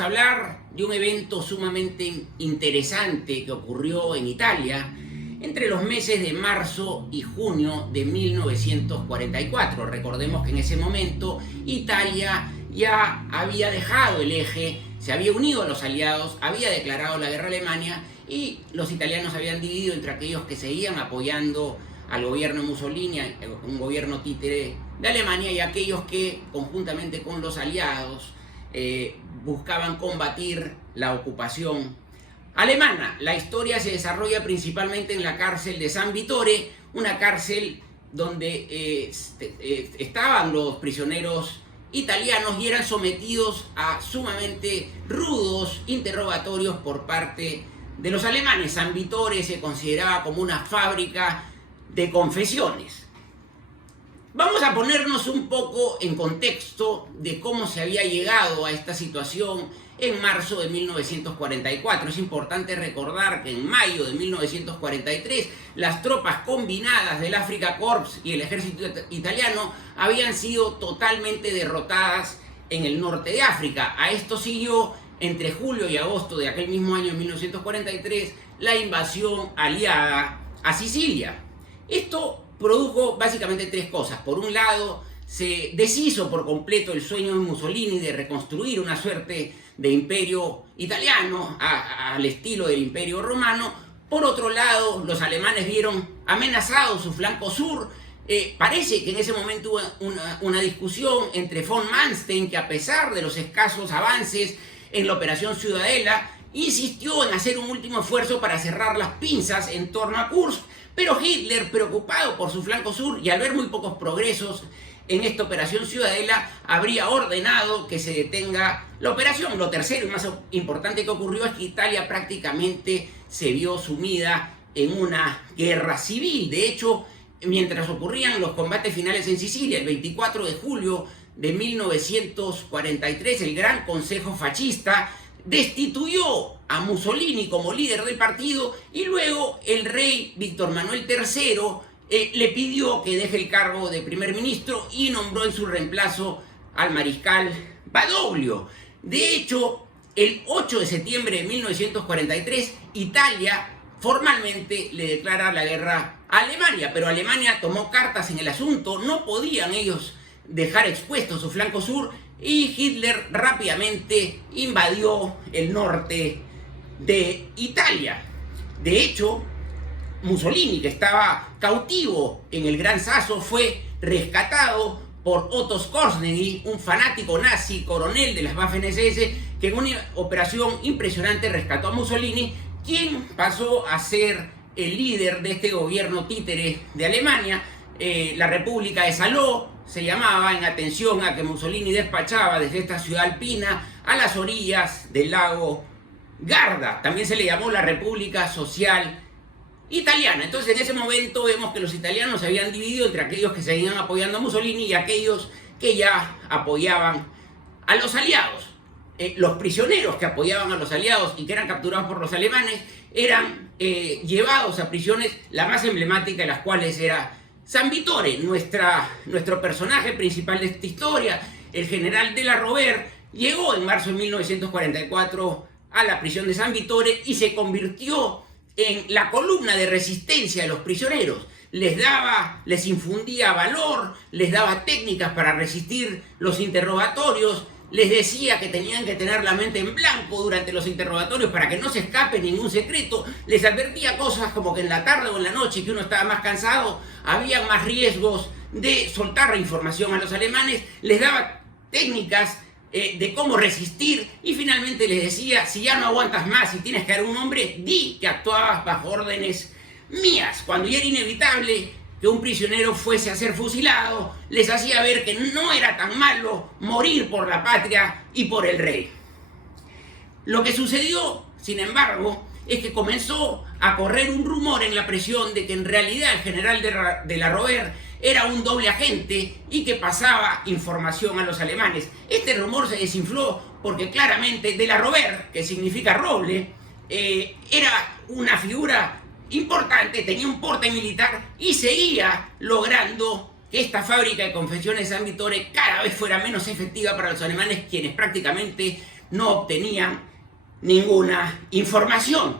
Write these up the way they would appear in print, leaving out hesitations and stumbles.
a hablar de un evento sumamente interesante que ocurrió en Italia entre los meses de marzo y junio de 1944. Recordemos que en ese momento Italia ya había dejado el eje, se había unido a los aliados, había declarado la guerra a Alemania y los italianos habían dividido entre aquellos que seguían apoyando al gobierno de Mussolini, un gobierno títere de Alemania, y aquellos que conjuntamente con los aliados buscaban combatir la ocupación alemana. La historia se desarrolla principalmente en la cárcel de San Vittore, una cárcel donde estaban los prisioneros italianos y eran sometidos a sumamente rudos interrogatorios por parte de los alemanes. San Vittore se consideraba como una fábrica de confesiones. Vamos a ponernos un poco en contexto de cómo se había llegado a esta situación en marzo de 1944. Es importante recordar que en mayo de 1943 las tropas combinadas del Afrika Korps y el ejército italiano habían sido totalmente derrotadas en el norte de África. A esto siguió entre julio y agosto de aquel mismo año, en 1943, la invasión aliada a Sicilia. Esto produjo básicamente tres cosas. Por un lado, se deshizo por completo el sueño de Mussolini de reconstruir una suerte de imperio italiano al estilo del imperio romano. Por otro lado, los alemanes vieron amenazado su flanco sur. Parece que en ese momento hubo una discusión entre von Manstein, que a pesar de los escasos avances en la operación Ciudadela, insistió en hacer un último esfuerzo para cerrar las pinzas en torno a Kursk. Pero Hitler, preocupado por su flanco sur y al ver muy pocos progresos en esta operación Ciudadela, habría ordenado que se detenga la operación. Lo tercero y más importante que ocurrió es que Italia prácticamente se vio sumida en una guerra civil. De hecho, mientras ocurrían los combates finales en Sicilia, el 24 de julio de 1943, el Gran Consejo Fascista destituyó a Mussolini como líder del partido y luego el rey Víctor Manuel III le pidió que deje el cargo de primer ministro y nombró en su reemplazo al mariscal Badoglio. De hecho, el 8 de septiembre de 1943, Italia formalmente le declara la guerra a Alemania, pero Alemania tomó cartas en el asunto. No podían ellos dejar expuesto su flanco sur y Hitler rápidamente invadió el norte de Italia. De hecho, Mussolini, que estaba cautivo en el Gran Sasso, fue rescatado por Otto Skorzeny, un fanático nazi, coronel de las Waffen-SS, que en una operación impresionante rescató a Mussolini, quien pasó a ser el líder de este gobierno títere de Alemania. La República de Saló se llamaba, en atención a que Mussolini despachaba desde esta ciudad alpina a las orillas del lago Garda. También se le llamó la República Social Italiana. Entonces, en ese momento vemos que los italianos se habían dividido entre aquellos que seguían apoyando a Mussolini y aquellos que ya apoyaban a los aliados. Los prisioneros que apoyaban a los aliados y que eran capturados por los alemanes eran llevados a prisiones, la más emblemática de las cuales era San Vittore. Nuestro personaje principal de esta historia, el general de la Rovere, llegó en marzo de 1944 a la prisión de San Vittore y se convirtió en la columna de resistencia de los prisioneros. Les infundía valor, les daba técnicas para resistir los interrogatorios, les decía que tenían que tener la mente en blanco durante los interrogatorios para que no se escape ningún secreto. Les advertía cosas como que en la tarde o en la noche, que uno estaba más cansado, había más riesgos de soltar la información a los alemanes. Les daba técnicas de cómo resistir y finalmente les decía: si ya no aguantas más y tienes que dar un hombre, di que actuabas bajo órdenes mías. Cuando ya era inevitable que un prisionero fuese a ser fusilado, les hacía ver que no era tan malo morir por la patria y por el rey. Lo que sucedió, sin embargo, es que comenzó a correr un rumor en la prisión de que en realidad el general de la Rovere era un doble agente y que pasaba información a los alemanes. Este rumor se desinfló porque claramente de la Rovere, que significa roble, era una figura importante, tenía un porte militar y seguía logrando que esta fábrica de confesiones de San Vittore cada vez fuera menos efectiva para los alemanes, quienes prácticamente no obtenían ninguna información.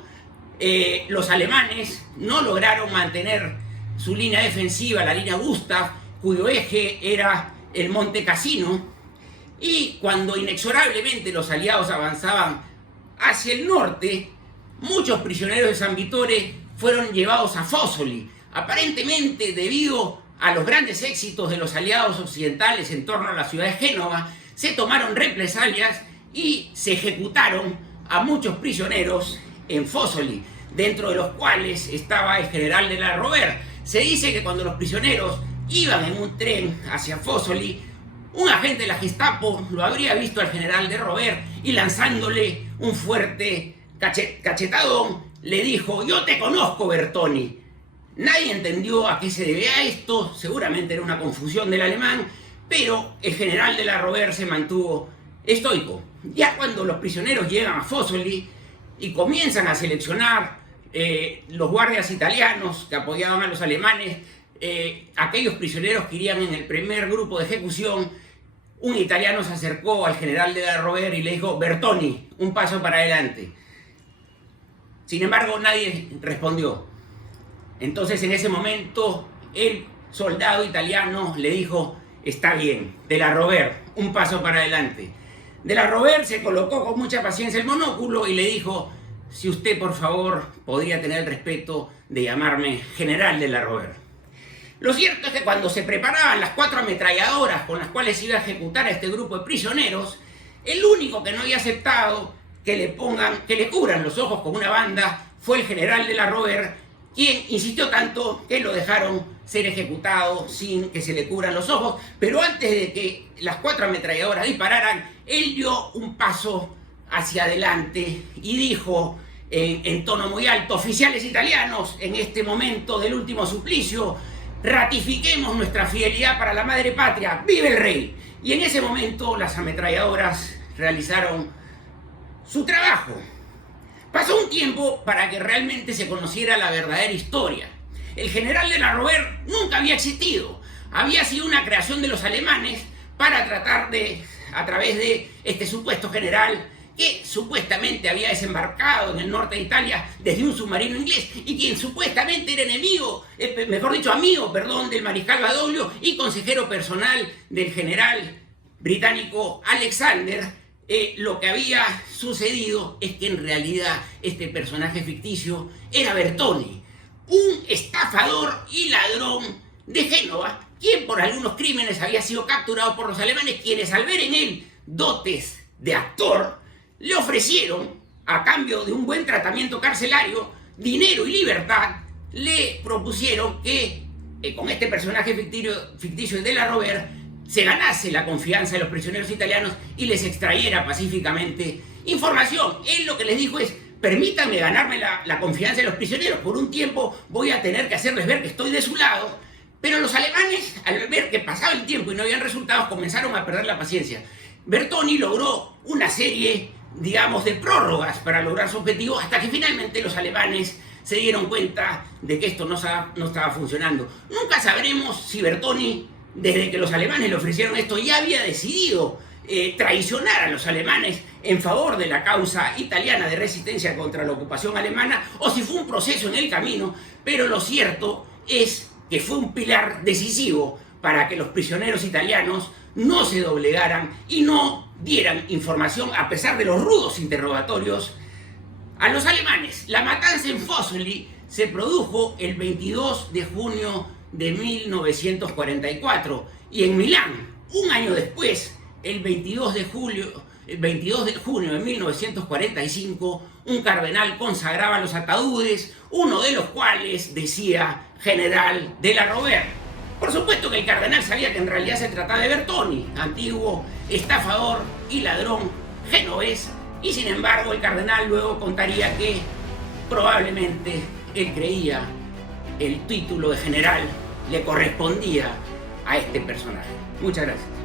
Los alemanes no lograron mantener su línea defensiva, la línea Gustav, cuyo eje era el Monte Cassino, y cuando inexorablemente los aliados avanzaban hacia el norte, muchos prisioneros de San Vittore fueron llevados a Fossoli, aparentemente debido a los grandes éxitos de los aliados occidentales en torno a la ciudad de Génova. Se tomaron represalias y se ejecutaron a muchos prisioneros en Fossoli, dentro de los cuales estaba el general de la Rovere. Se dice que cuando los prisioneros iban en un tren hacia Fossoli, un agente de la Gestapo lo habría visto al general de Rovere y, lanzándole un fuerte cachetadón, le dijo: "Yo te conozco, Bertoni". Nadie entendió a qué se debía esto, seguramente era una confusión del alemán, pero el general de la Rovere se mantuvo estoico. Ya cuando los prisioneros llegan a Fossoli y comienzan a seleccionar los guardias italianos que apoyaban a los alemanes, aquellos prisioneros que irían en el primer grupo de ejecución, un italiano se acercó al general de la Rovere y le dijo: "Bertoni, un paso para adelante". Sin embargo, nadie respondió. Entonces, en ese momento, el soldado italiano le dijo: "Está bien, de la Rovere, un paso para adelante". De la Rovere se colocó con mucha paciencia el monóculo y le dijo: "Si usted, por favor, podría tener el respeto de llamarme general de la Rovere". Lo cierto es que cuando se preparaban las 4 ametralladoras con las cuales se iba a ejecutar a este grupo de prisioneros, el único que no había aceptado que le cubran los ojos con una banda fue el general de la Rovere, quien insistió tanto que lo dejaron ser ejecutado sin que se le cubran los ojos. Pero antes de que las 4 ametralladoras dispararan, él dio un paso hacia adelante y dijo en tono muy alto: "Oficiales italianos, en este momento del último suplicio, ratifiquemos nuestra fidelidad para la madre patria. ¡Vive el rey!". Y en ese momento las ametralladoras realizaron su trabajo. Pasó un tiempo para que realmente se conociera la verdadera historia. El general de la Rovere nunca había existido. Había sido una creación de los alemanes para tratar de, a través de este supuesto general, que supuestamente había desembarcado en el norte de Italia desde un submarino inglés y quien supuestamente era amigo del mariscal Badoglio y consejero personal del general británico Alexander. Lo que había sucedido es que en realidad este personaje ficticio era Bertoni, un estafador y ladrón de Génova, quien por algunos crímenes había sido capturado por los alemanes, quienes, al ver en él dotes de actor, le ofrecieron, a cambio de un buen tratamiento carcelario, dinero y libertad. Le propusieron que con este personaje ficticio de la Rovere se ganase la confianza de los prisioneros italianos y les extrayera pacíficamente información. Él lo que les dijo es: "Permítanme ganarme la confianza de los prisioneros. Por un tiempo voy a tener que hacerles ver que estoy de su lado". Pero los alemanes, al ver que pasaba el tiempo y no habían resultados, comenzaron a perder la paciencia. Bertoni logró una serie, de prórrogas para lograr su objetivo, hasta que finalmente los alemanes se dieron cuenta de que esto no estaba funcionando. Nunca sabremos si Bertoni, desde que los alemanes le ofrecieron esto, ya había decidido traicionar a los alemanes en favor de la causa italiana de resistencia contra la ocupación alemana, o si fue un proceso en el camino. Pero lo cierto es que fue un pilar decisivo para que los prisioneros italianos no se doblegaran y no dieran información, a pesar de los rudos interrogatorios, a los alemanes. La matanza en Fossoli se produjo el 22 de junio de 1944 y en Milán, un año después, el 22 de junio de 1945, un cardenal consagraba los ataúdes, uno de los cuales decía general de la Rovere. Por supuesto que el cardenal sabía que en realidad se trataba de Bertoni, antiguo estafador y ladrón genovés, y sin embargo el cardenal luego contaría que probablemente él creía el título de general le correspondía a este personaje. Muchas gracias.